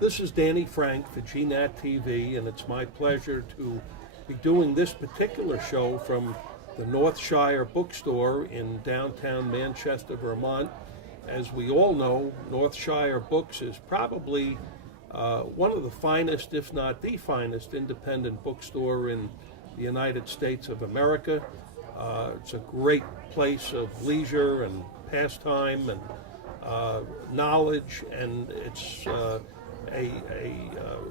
This is Danny Frank for GNAT TV, and it's my pleasure to be doing this particular show from the Northshire Bookstore in downtown Manchester, Vermont. As we all know, Northshire Books is probably one of the finest, if not the finest, independent bookstore in the United States of America. It's a great place of leisure and pastime and knowledge, and it's a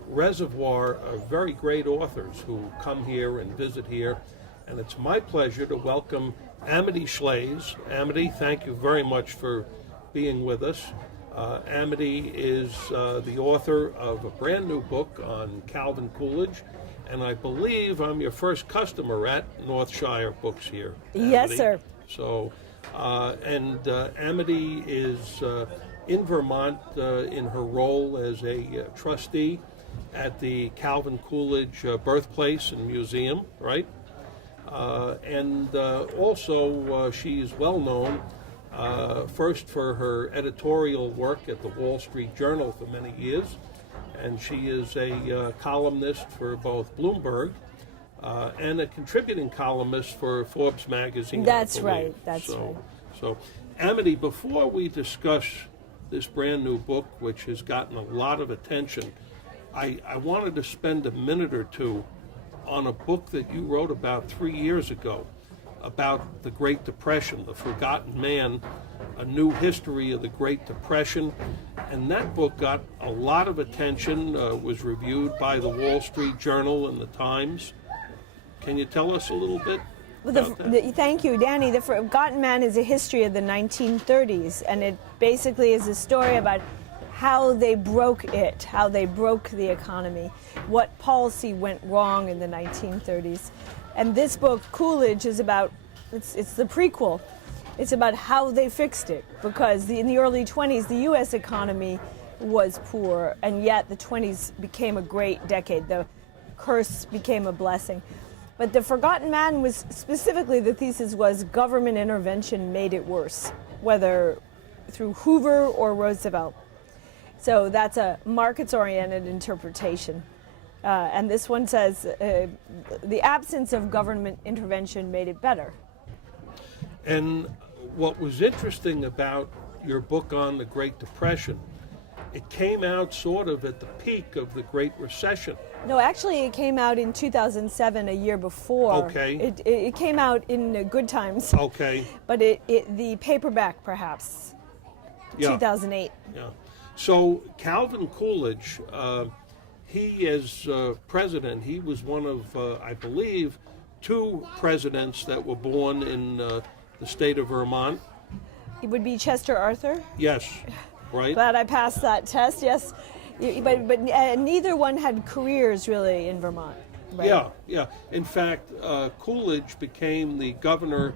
reservoir of very great authors who come here and visit here. And it's my pleasure to welcome Amity Shlaes. Amity, thank you very much for being with us. Amity is the author of a brand new book on Calvin Coolidge, and I believe I'm your first customer at Northshire Books here. Amity. Yes, sir. So, Amity is in Vermont in her role as a trustee at the Calvin Coolidge Birthplace and Museum, right? Also, she's well known first for her editorial work at the Wall Street Journal for many years, and she is a columnist for both Bloomberg and a contributing columnist for Forbes magazine. That's right. That's right. So, Amity, before we discuss this brand new book, which has gotten a lot of attention, I wanted to spend a minute or two on a book that you wrote about 3 years ago about the Great Depression, The Forgotten Man, a new history of the Great Depression. And that book got a lot of attention, was reviewed by the Wall Street Journal and the Times. Can you tell us a little bit about that? Thank you, Danny. The Forgotten Man is a history of the 1930s, and it basically is a story about how they broke it, how they broke the economy, what policy went wrong in the 1930s. And this book, Coolidge, is about, it's the prequel. It's about how they fixed it, because in the early 20s, the U.S. economy was poor, and yet the 20s became a great decade. The curse became a blessing. But The Forgotten Man was specifically, the thesis was government intervention made it worse, whether through Hoover or Roosevelt. So that's a markets-oriented interpretation. And this one says the absence of government intervention made it better. And what was interesting about your book on the Great Depression, it came out sort of at the peak of the Great Recession. No, actually it came out in 2007, a year before. Okay. It came out in good times. Okay. But the paperback, perhaps, Yeah. 2008. Yeah. So Calvin Coolidge, he as president, he was one of, I believe, two presidents that were born in the state of Vermont. It would be Chester Arthur. Yes, right? Glad I passed that test, yes. But neither one had careers really in Vermont. Right? Yeah, yeah. In fact, Coolidge became the governor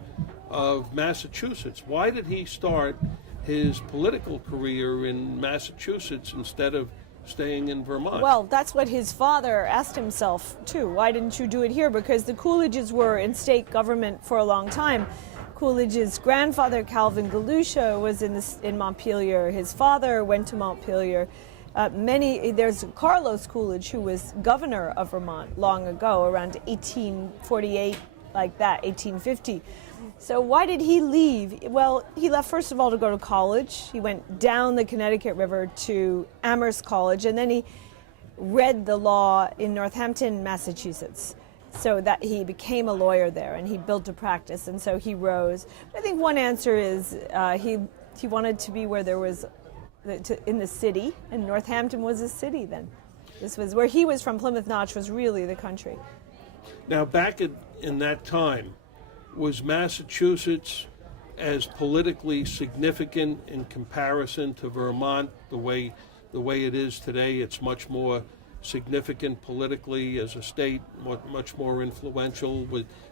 of Massachusetts. Why did he start his political career in Massachusetts instead of staying in Vermont? Well, that's what his father asked himself too. Why didn't you do it here? Because the Coolidges were in state government for a long time. Coolidge's grandfather, Calvin Galusha, was in Montpelier. His father went to Montpelier. There's Carlos Coolidge, who was governor of Vermont long ago, around 1848, like that, 1850. So why did he leave? Well, he left first of all to go to college. He went down the Connecticut River to Amherst College, and then he read the law in Northampton, Massachusetts. So that he became a lawyer there, and he built a practice, and so he rose. I think one answer is he wanted to be where there was, in the city, and Northampton was a city then. This was where he was from. Plymouth Notch was really the country. Now, back in that time, was Massachusetts as politically significant in comparison to Vermont the way it is today? It's much more significant politically as a state, much more influential.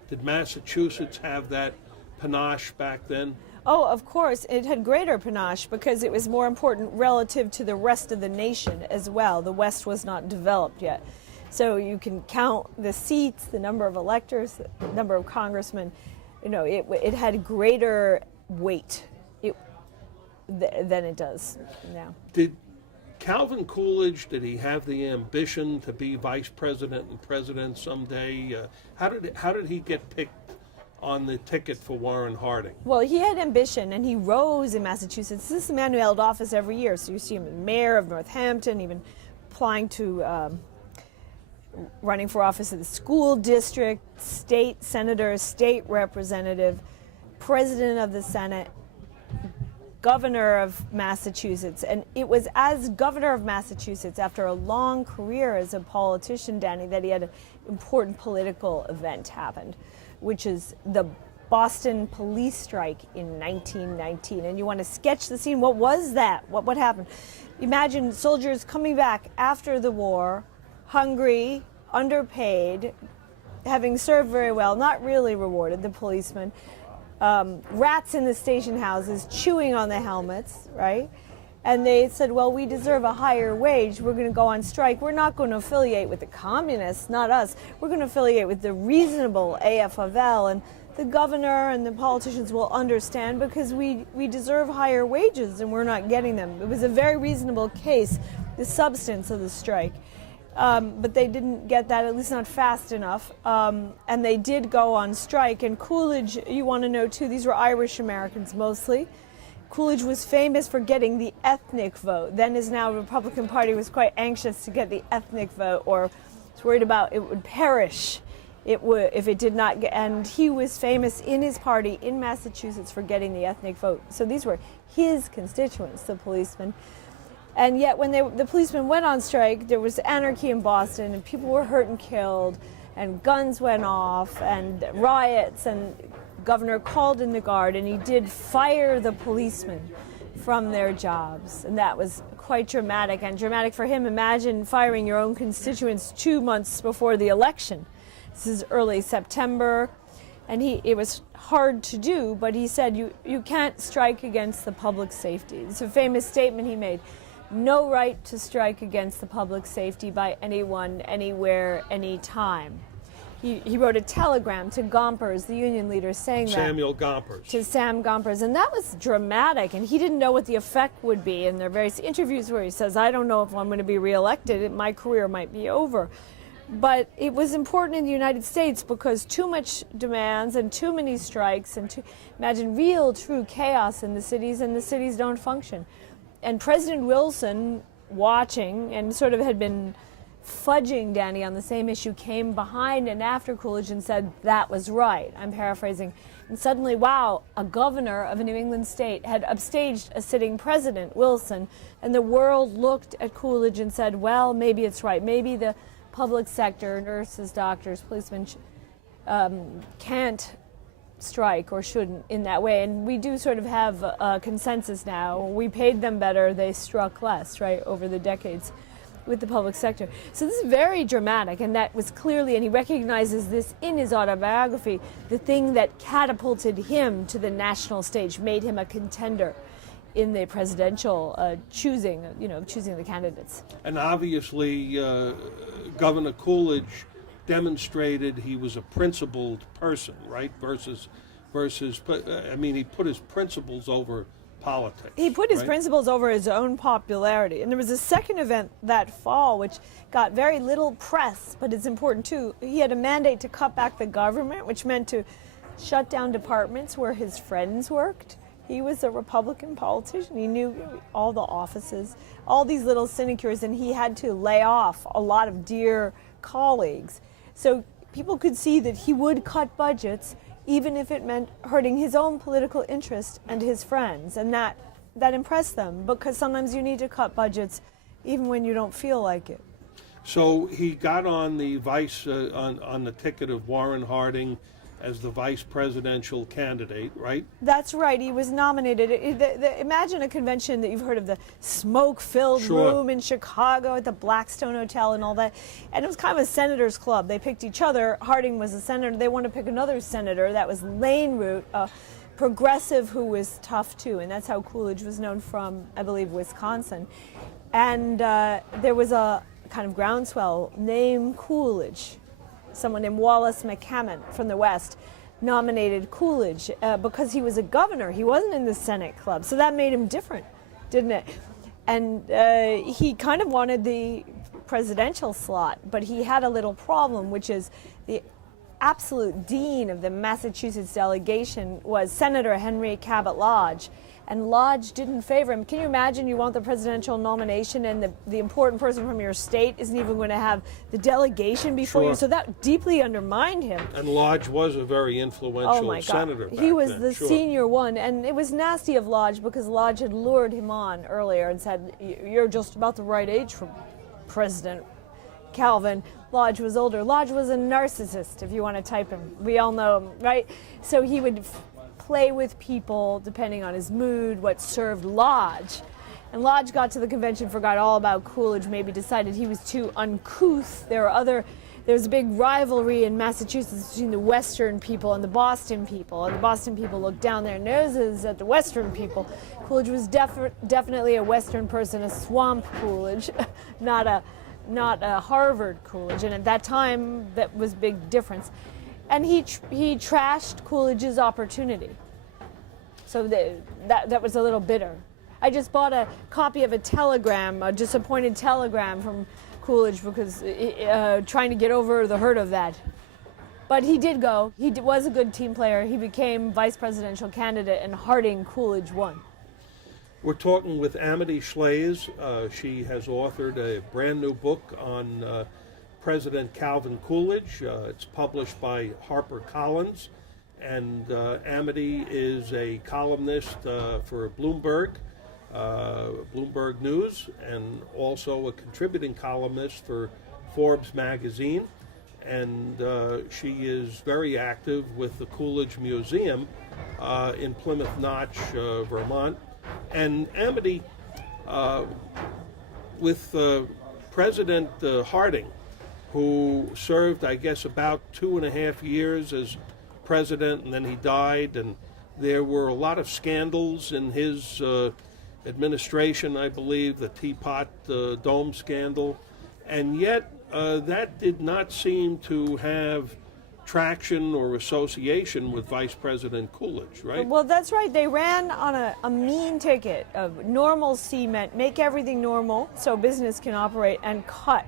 Did Massachusetts have that panache back then? Oh, of course. It had greater panache because it was more important relative to the rest of the nation as well. The West was not developed yet. So you can count the seats, the number of electors, the number of congressmen. You know, it had greater weight than it does now. Did Calvin Coolidge, did he have the ambition to be vice president and president someday? How did he get picked on the ticket for Warren Harding? Well, he had ambition, and he rose in Massachusetts. This is a man who held office every year, so you see him as mayor of Northampton, even applying to running for office in the school district, state senator, state representative, president of the Senate, governor of Massachusetts. And it was as governor of Massachusetts, after a long career as a politician, Danny, that he had an important political event happened, which is the Boston police strike in 1919. And you want to sketch the scene. What was that? What happened? Imagine soldiers coming back after the war, hungry, underpaid, having served very well, not really rewarded, the policemen, rats in the station houses chewing on the helmets, right? And they said, well, we deserve a higher wage. We're going to go on strike. We're not going to affiliate with the communists, not us. We're going to affiliate with the reasonable AFL. And the governor and the politicians will understand because we deserve higher wages and we're not getting them. It was a very reasonable case, the substance of the strike. But they didn't get that, at least not fast enough. And they did go on strike. And Coolidge, you want to know too, these were Irish Americans mostly. Coolidge was famous for getting the ethnic vote. Then as now, the Republican Party was quite anxious to get the ethnic vote, or was worried about it would perish if it did not get, and he was famous in his party in Massachusetts for getting the ethnic vote. So these were his constituents, the policemen. And yet when the policemen went on strike, there was anarchy in Boston, and people were hurt and killed, and guns went off, and riots, and governor called in the guard, and he did fire the policemen from their jobs. And that was quite dramatic, and dramatic for him. Imagine firing your own constituents 2 months before the election. This is early September, and it was hard to do, but he said, you can't strike against the public safety. It's a famous statement he made. No right to strike against the public safety by anyone, anywhere, anytime. He wrote a telegram to Gompers, the union leader, saying Samuel that. Gompers. To Sam Gompers. And that was dramatic, and he didn't know what the effect would be. And there are various interviews where he says, I don't know if I'm going to be reelected. My career might be over. But it was important in the United States because too much demands and too many strikes, and imagine real, true chaos in the cities, and the cities don't function. And President Wilson, watching and sort of had been fudging Danny on the same issue, came behind and after Coolidge and said that was right. I'm paraphrasing. And suddenly, wow, a governor of a New England state had upstaged a sitting president, Wilson, and the world looked at Coolidge and said, well, maybe it's right. Maybe the public sector, nurses, doctors, policemen, can't strike or shouldn't in that way. And we do sort of have a consensus now. We paid them better, they struck less, right, over the decades with the public sector. So this is very dramatic, and that was clearly, and he recognizes this in his autobiography, the thing that catapulted him to the national stage, made him a contender in the presidential choosing the candidates. And obviously, Governor Coolidge demonstrated he was a principled person, right? Versus, I mean, he put his principles over politics. He put his right? principles over his own popularity. And there was a second event that fall which got very little press, but it's important too. He had a mandate to cut back the government, which meant to shut down departments where his friends worked. He was a Republican politician. He knew all the offices, all these little sinecures, and he had to lay off a lot of dear colleagues. So people could see that he would cut budgets, even if it meant hurting his own political interest and his friends. And that impressed them, because sometimes you need to cut budgets even when you don't feel like it. So he got on the on the ticket of Warren Harding as the vice presidential candidate, right? That's right. He was nominated. Imagine a convention that you've heard of, the smoke-filled Sure. room in Chicago at the Blackstone Hotel and all that. And it was kind of a senator's club. They picked each other. Harding was a senator. They wanted to pick another senator. That was Lane Root, a progressive who was tough too. And that's how Coolidge was known from, I believe, Wisconsin. And there was a kind of groundswell named Coolidge. Someone named Wallace McCammon from the West nominated Coolidge because he was a governor. He wasn't in the Senate club. So that made him different, didn't it? And he kind of wanted the presidential slot, but he had a little problem, which is the absolute dean of the Massachusetts delegation was Senator Henry Cabot Lodge, and Lodge didn't favor him. Can you imagine you want the presidential nomination and the important person from your state isn't even going to have the delegation before Sure. you? So that deeply undermined him. And Lodge was a very influential Oh my senator God. back He was then, the sure. senior one, and it was nasty of Lodge because Lodge had lured him on earlier and said, "You're just about the right age for President Calvin." Lodge was older. Lodge was a narcissist, if you want to type him. We all know him, right? So he would play with people depending on his mood, what served Lodge. And Lodge got to the convention, forgot all about Coolidge, maybe decided he was too uncouth. There was a big rivalry in Massachusetts between the Western people and the Boston people. And the Boston people looked down their noses at the Western people. Coolidge was definitely a Western person, a swamp Coolidge, not a Harvard Coolidge. And at that time, that was a big difference. And he trashed Coolidge's opportunity. So that was a little bitter. I just bought a copy of a telegram, a disappointed telegram from Coolidge because trying to get over the hurt of that. But he did go. He was a good team player. He became vice presidential candidate, and Harding Coolidge won. We're talking with Amity Shlaes. She has authored a brand new book on President Calvin Coolidge. It's published by HarperCollins. And Amity is a columnist for Bloomberg News, and also a contributing columnist for Forbes magazine. And she is very active with the Coolidge Museum in Plymouth Notch, Vermont. And Amity, with President Harding, who served, I guess, about 2.5 years as president, and then he died, and there were a lot of scandals in his administration, I believe, the Teapot Dome scandal, and yet that did not seem to have traction or association with Vice President Coolidge, right? Well, that's right. They ran on a mean ticket of normalcy, meant make everything normal so business can operate, and cut.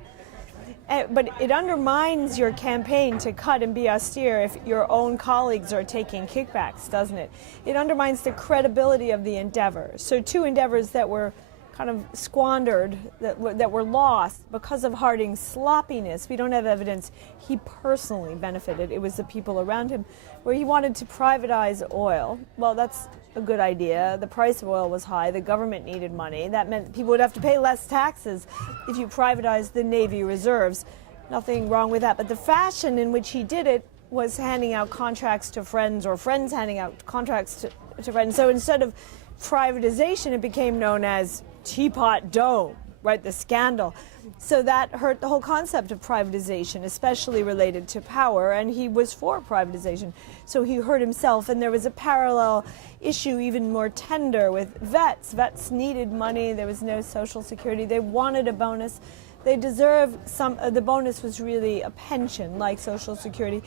But it undermines your campaign to cut and be austere if your own colleagues are taking kickbacks, doesn't it? It undermines the credibility of the endeavor. So two endeavors that were kind of squandered, that were lost because of Harding's sloppiness. We don't have evidence he personally benefited. It was the people around him, where he wanted to privatize oil. Well, that's a good idea. The price of oil was high. The government needed money. That meant people would have to pay less taxes if you privatized the Navy reserves. Nothing wrong with that. But the fashion in which he did it was handing out contracts to friends, or friends handing out contracts to friends. So instead of privatization, it became known as Teapot Dome, right? The scandal. So that hurt the whole concept of privatization, especially related to power, and he was for privatization. So he hurt himself, and there was a parallel issue, even more tender, with vets. Vets needed money. There was no Social Security. They wanted a bonus. They deserved some. The bonus was really a pension, like Social Security.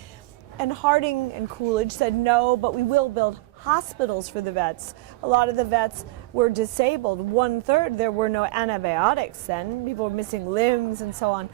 And Harding and Coolidge said, no, but we will build hospitals for the vets. A lot of the vets were disabled. 1/3, there were no antibiotics then. People were missing limbs and so on.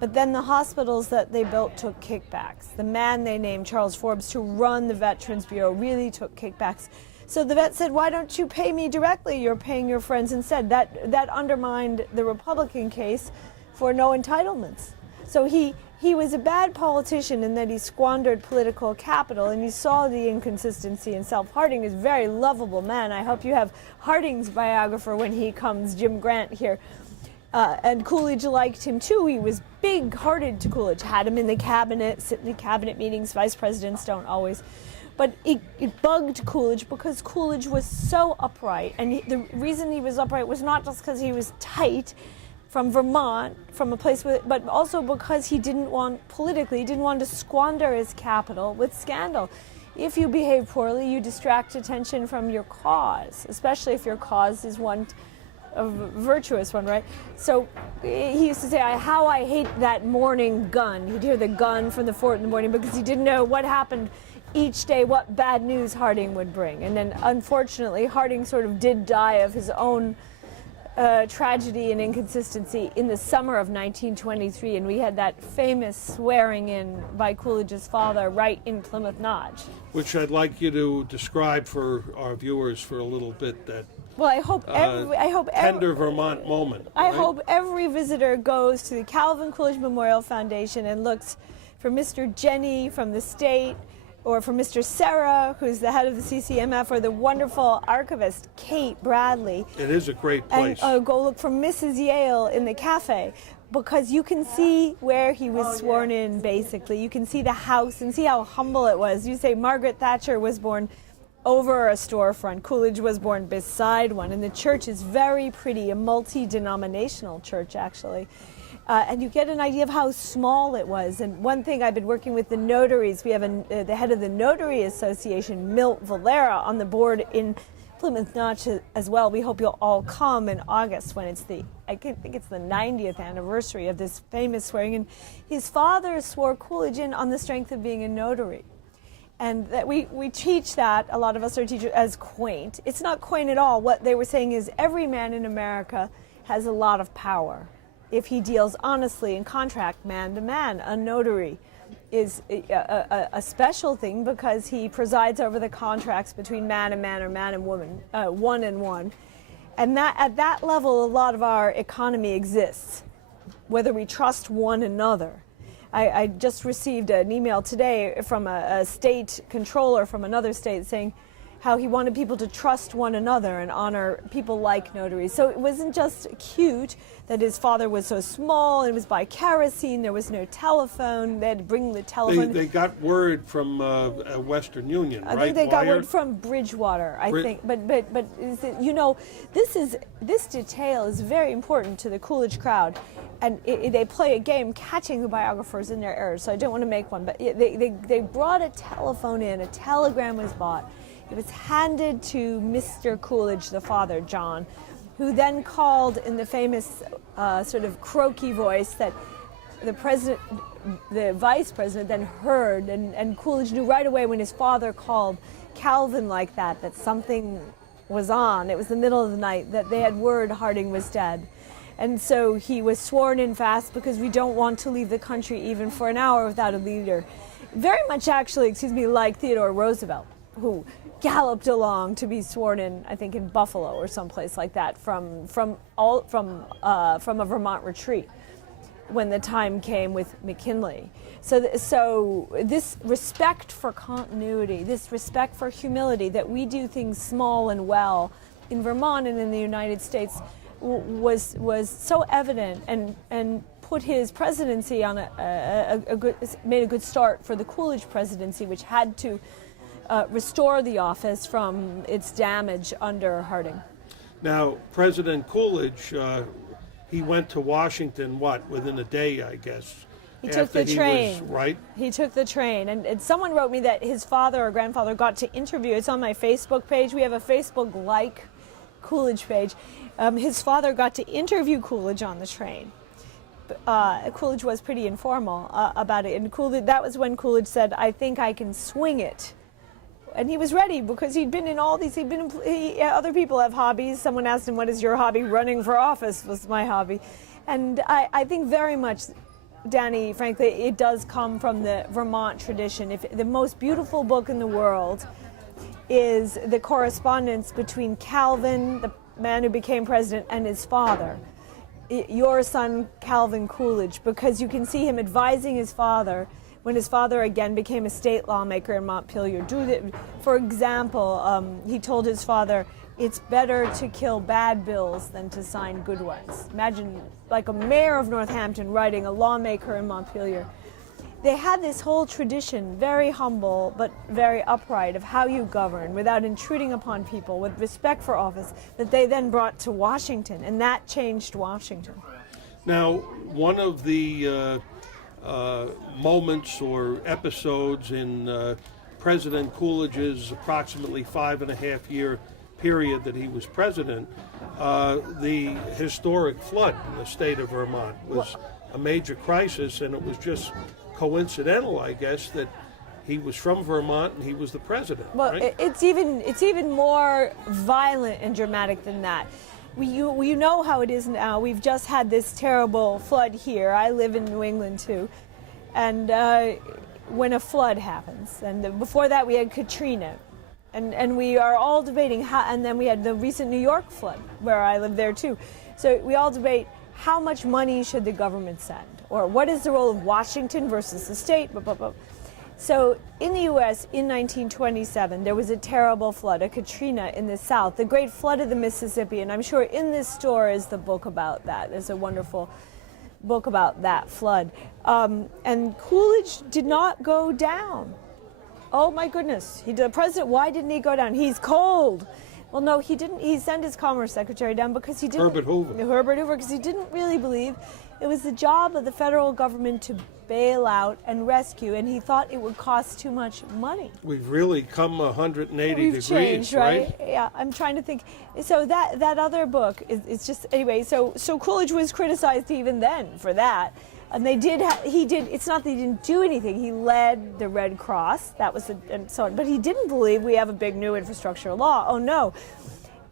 But then the hospitals that they built took kickbacks. The man they named, Charles Forbes, to run the Veterans Bureau, really took kickbacks. So the vet said, why don't you pay me directly? You're paying your friends instead. That undermined the Republican case for no entitlements. So he was a bad politician in that he squandered political capital, and you saw the inconsistency in self. Harding is a very lovable man. I hope you have Harding's biographer when he comes, Jim Grant here. And Coolidge liked him too. He was big-hearted to Coolidge, had him in the cabinet, sit in the cabinet meetings. Vice presidents don't always. But it bugged Coolidge because Coolidge was so upright. And the reason he was upright was not just because he was tight, from Vermont, from a place with, but also because he didn't want to squander his capital with scandal. If you behave poorly, you distract attention from your cause, especially if your cause is a virtuous one, right? So he used to say, how I hate that morning gun. He'd hear the gun from the fort in the morning because he didn't know what happened each day, what bad news Harding would bring. And then unfortunately, Harding sort of did die of his own tragedy and inconsistency in the summer of 1923, and we had that famous swearing in by Coolidge's father right in Plymouth Notch. Which I'd like you to describe for our viewers for a little bit, that Well, I hope tender Vermont moment. I right? hope every visitor goes to the Calvin Coolidge Memorial Foundation and looks for Mr. Jenny from the state, or for Mr. Serra, who's the head of the CCMF, or the wonderful archivist Kate Bradley. It is a great place. And go look for Mrs. Yale in the cafe, because you can see where he was sworn in, basically. You can see the house and see how humble it was. You say Margaret Thatcher was born over a storefront. Coolidge was born beside one, and the church is very pretty, a multi-denominational church, actually. And you get an idea of how small it was. And one thing, I've been working with the notaries. We have the head of the Notary Association, Milt Valera, on the board in Plymouth Notch as well. We hope you'll all come in August when it's I think it's the 90th anniversary of this famous swearing. And his father swore Coolidge in on the strength of being a notary. And that we teach that, a lot of us are teachers, as quaint. It's not quaint at all. What they were saying is every man in America has a lot of power if he deals honestly in contract, man to man. A notary is a special thing because he presides over the contracts between man and man, or man and woman, one and one. And that at that level, a lot of our economy exists, whether we trust one another. I just received an email today from a state controller from another state saying how he wanted people to trust one another and honor people like notaries. So it wasn't just cute that his father was so small, and it was by kerosene, there was no telephone, they had to bring the telephone. They got word from Western Union, right? I think they got Wired? word from Bridgewater, I think. But is it, you know, this detail is very important to the Coolidge crowd. And they play a game catching the biographers in their errors, so I don't want to make one. But they brought a telephone in, a telegram was bought. It was handed to Mr. Coolidge, the father, John, who then called in the famous sort of croaky voice that the vice president then heard, and Coolidge knew right away when his father called Calvin like that something was on. It was the middle of the night, that they had word Harding was dead. And so he was sworn in fast, because we don't want to leave the country even for an hour without a leader. Very much actually, like Theodore Roosevelt, who galloped along to be sworn in, I think in Buffalo or someplace like that, from a Vermont retreat when the time came with McKinley. So this respect for continuity, this respect for humility, that we do things small and well in Vermont and in the United States, was so evident, and put his presidency on made a good start for the Coolidge presidency, which had to restore the office from its damage under Harding. Now, President Coolidge, he went to Washington, within a day, I guess. He took the train. Right? He took the train. And someone wrote me that his father or grandfather got to interview. It's on my Facebook page. We have a Facebook-like Coolidge page. His father got to interview Coolidge on the train. Coolidge was pretty informal about it. And that was when Coolidge said, "I think I can swing it." And he was ready, because he'd been in all these, other people have hobbies. Someone asked him, "What is your hobby?" "Running for office was my hobby." And I think very much, Danny, frankly, it does come from the Vermont tradition. The most beautiful book in the world is the correspondence between Calvin, the man who became president, and his father, your son Calvin Coolidge, because you can see him advising his father when his father again became a state lawmaker in Montpelier. For example, he told his father, "It's better to kill bad bills than to sign good ones." Imagine, like a mayor of Northampton writing a lawmaker in Montpelier. They had this whole tradition, very humble but very upright, of how you govern without intruding upon people, with respect for office, that they then brought to Washington, and that changed Washington. Now, one of the moments or episodes in President Coolidge's approximately 5.5-year period that he was president, the historic flood in the state of Vermont was a major crisis, and it was just coincidental, I guess, that he was from Vermont and he was the president. Well, right? it's even more violent and dramatic than that. you know how it is now. We've just had this terrible flood here. I live in New England too. And when a flood happens, and before that we had Katrina, and we are all debating how, and then we had the recent New York flood where I live there too. So we all debate how much money should the government send, or what is the role of Washington versus the state, blah, blah, blah. So in the U.S. in 1927, there was a terrible flood, a Katrina in the South, the Great Flood of the Mississippi, and I'm sure in this store is the book about that. There's a wonderful book about that flood. And Coolidge did not go down. Oh my goodness, the president, why didn't he go down? He's cold. Well, no, he didn't. He sent his Commerce Secretary down because he didn't. Herbert Hoover, because he didn't really believe it was the job of the federal government to bail out and rescue, and he thought it would cost too much money. We've really come 180 We've degrees, changed, right? Yeah, I'm trying to think. So that other book is just anyway. So Coolidge was criticized even then for that. And he did. It's not that he didn't do anything. He led the Red Cross. That was, and so on. But he didn't believe we have a big new infrastructure law. Oh no!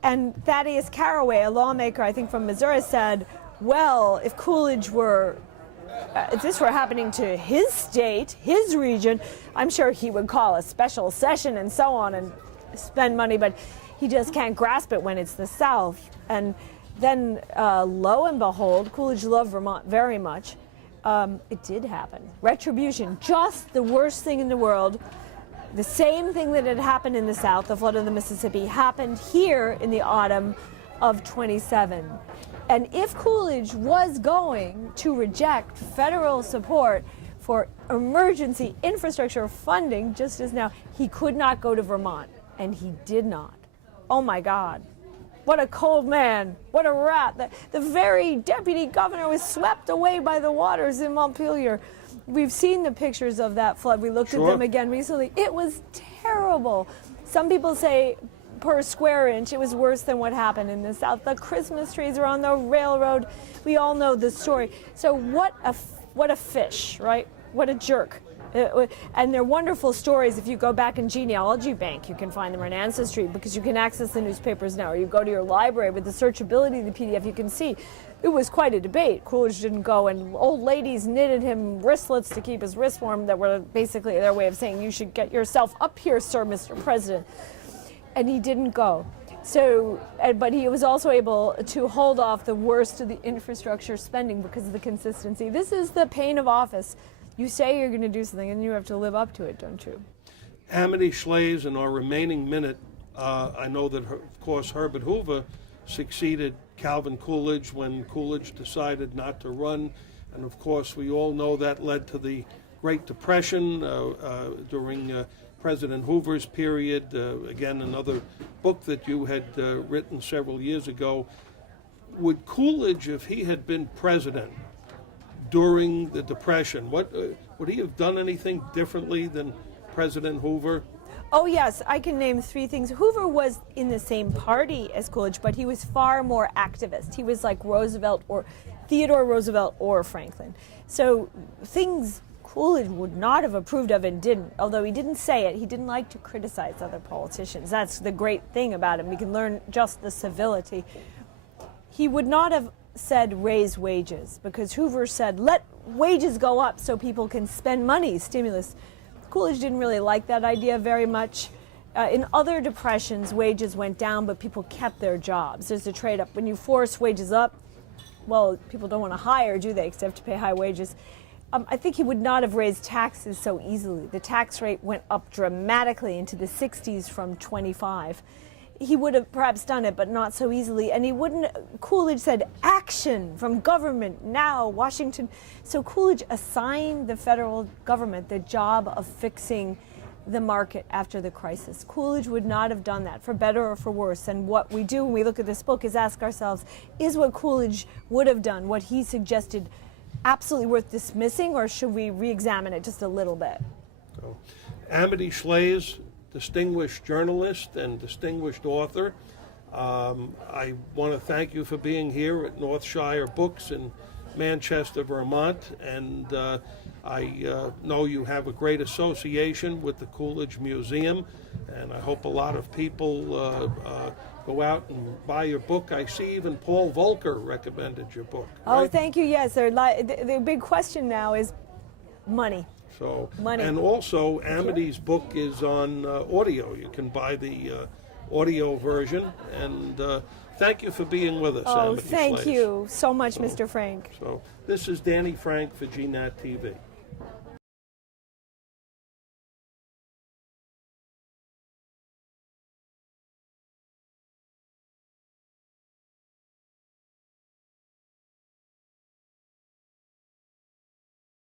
And Thaddeus Caraway, a lawmaker, I think from Missouri, said, "Well, if Coolidge were, if this were happening to his state, his region, I'm sure he would call a special session and so on and spend money. But he just can't grasp it when it's the South." And then, lo and behold, Coolidge loved Vermont very much. It did happen. Retribution, just the worst thing in the world. The same thing that had happened in the South, the flood of the Mississippi, happened here in the autumn of 27. And if Coolidge was going to reject federal support for emergency infrastructure funding, just as now, he could not go to Vermont, and he did not. Oh my God. What a cold man. What a rat. The very deputy governor was swept away by the waters in Montpelier. We've seen the pictures of that flood. We looked at them again recently. It was terrible. Some people say per square inch it was worse than what happened in the South. The Christmas trees were on the railroad. We all know the story. So what a fish, right? What a jerk. And they're wonderful stories. If you go back in Genealogy Bank, you can find them on Ancestry because you can access the newspapers now. Or you go to your library with the searchability of the PDF, you can see it was quite a debate. Coolidge didn't go, and old ladies knitted him wristlets to keep his wrists warm that were basically their way of saying, "You should get yourself up here, sir, Mr. President." And he didn't go. So, but he was also able to hold off the worst of the infrastructure spending because of the consistency. This is the pain of office. You say you're going to do something, and you have to live up to it, don't you? Amity Shlaes, in our remaining minute, I know that, of course, Herbert Hoover succeeded Calvin Coolidge when Coolidge decided not to run. And, of course, we all know that led to the Great Depression during President Hoover's period. Again, another book that you had written several years ago. Would Coolidge, if he had been president during the Depression, would he have done anything differently than President Hoover? Oh yes, I can name three things. Hoover was in the same party as Coolidge, but he was far more activist. He was like Roosevelt or Theodore Roosevelt or Franklin. So things Coolidge would not have approved of and didn't, although he didn't say it. He didn't like to criticize other politicians. That's the great thing about him. We can learn just the civility. He would not have said raise wages, because Hoover said let wages go up so people can spend money, stimulus. Coolidge didn't really like that idea very much. In other depressions, wages went down, but people kept their jobs. There's a trade-up. When you force wages up, well, people don't want to hire, do they, except to pay high wages. I think he would not have raised taxes so easily. The tax rate went up dramatically into the 60s from 25. He would have perhaps done it, but not so easily. And he wouldn't, Coolidge said, action from government now, Washington. So Coolidge assigned the federal government the job of fixing the market after the crisis. Coolidge would not have done that, for better or for worse. And what we do when we look at this book is ask ourselves, is what Coolidge would have done, what he suggested, absolutely worth dismissing, or should we re-examine it just a little bit? So, Amity Shlaes, distinguished journalist and distinguished author. I want to thank you for being here at Northshire Books in Manchester, Vermont, and I know you have a great association with the Coolidge Museum, and I hope a lot of people go out and buy your book. I see even Paul Volcker recommended your book. Oh, right? thank you. Yes, the big question now is money. So, Money. and also Amity's book is on audio. You can buy the audio version. And thank you for being with us, Oh, Amity thank Shlaes. you so much, Mr. Frank. So this is Danny Frank for GNAT TV.